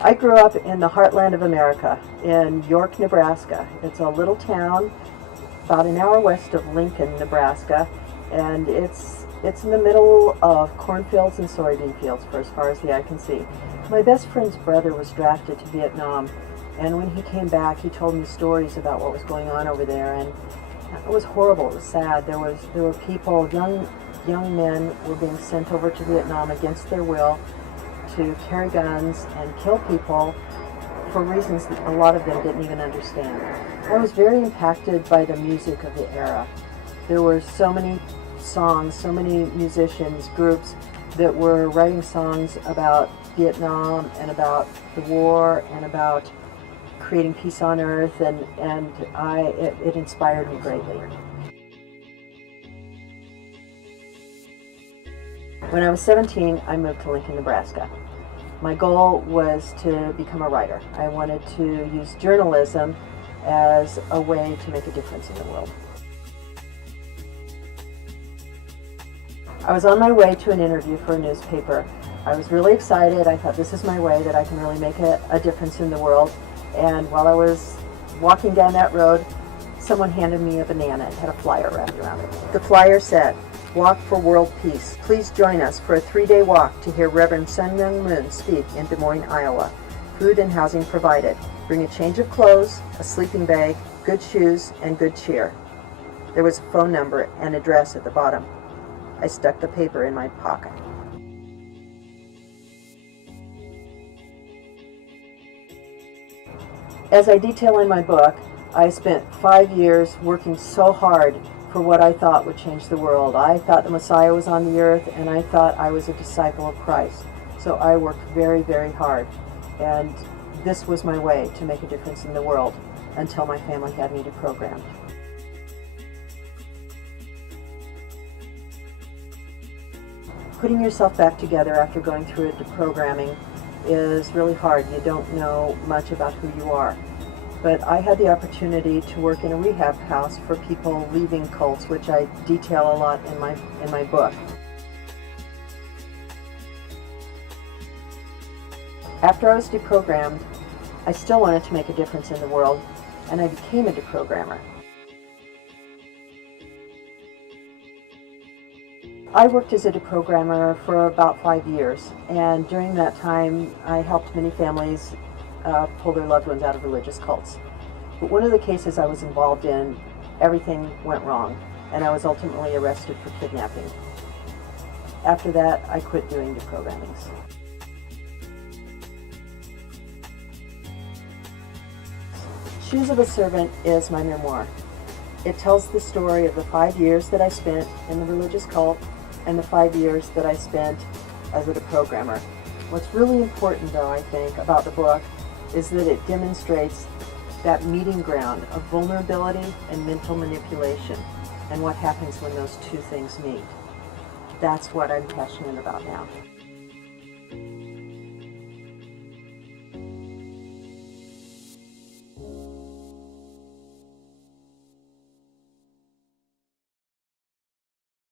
I grew up in the heartland of America, in York, Nebraska. It's a little town about an hour west of Lincoln, Nebraska, and it's in the middle of cornfields and soybean fields for as far as the eye can see. My best friend's brother was drafted to Vietnam, and when he came back, he told me stories about what was going on over there, and it was horrible. It was sad. There were people, young men were being sent over to Vietnam against their will to carry guns and kill people for reasons that a lot of them didn't even understand. I was very impacted by the music of the era. There were so many songs, so many musicians, groups that were writing songs about Vietnam and about the war and about creating peace on earth, and it inspired me greatly. When I was 17, I moved to Lincoln, Nebraska. My goal was to become a writer. I wanted to use journalism as a way to make a difference in the world. I was on my way to an interview for a newspaper. I was really excited. I thought, this is my way that I can really make a difference in the world. And while I was walking down that road, someone handed me a banana. It had a flyer wrapped around it. The flyer said, "Walk for World Peace. Please join us for a 3-day walk to hear Reverend Sun Myung Moon speak in Des Moines, Iowa. Food and housing provided. Bring a change of clothes, a sleeping bag, good shoes, and good cheer." There was a phone number and address at the bottom. I stuck the paper in my pocket. As I detail in my book, I spent 5 years working so hard for what I thought would change the world. I thought the Messiah was on the earth, and I thought I was a disciple of Christ. So I worked very, very hard. And this was my way to make a difference in the world until my family had me deprogrammed. Putting yourself back together after going through a deprogramming is really hard. You don't know much about who you are. But I had the opportunity to work in a rehab house for people leaving cults, which I detail a lot in my book. After I was deprogrammed, I still wanted to make a difference in the world, and I became a deprogrammer. I worked as a deprogrammer for about 5 years, and during that time I helped many families pull their loved ones out of religious cults. But one of the cases I was involved in, everything went wrong, and I was ultimately arrested for kidnapping. After that, I quit doing deprogrammings. Shoes of a Servant is my memoir. It tells the story of the 5 years that I spent in the religious cult and the 5 years that I spent as a deprogrammer. What's really important, though, I think, about the book is that it demonstrates that meeting ground of vulnerability and mental manipulation and what happens when those two things meet. That's what I'm passionate about now.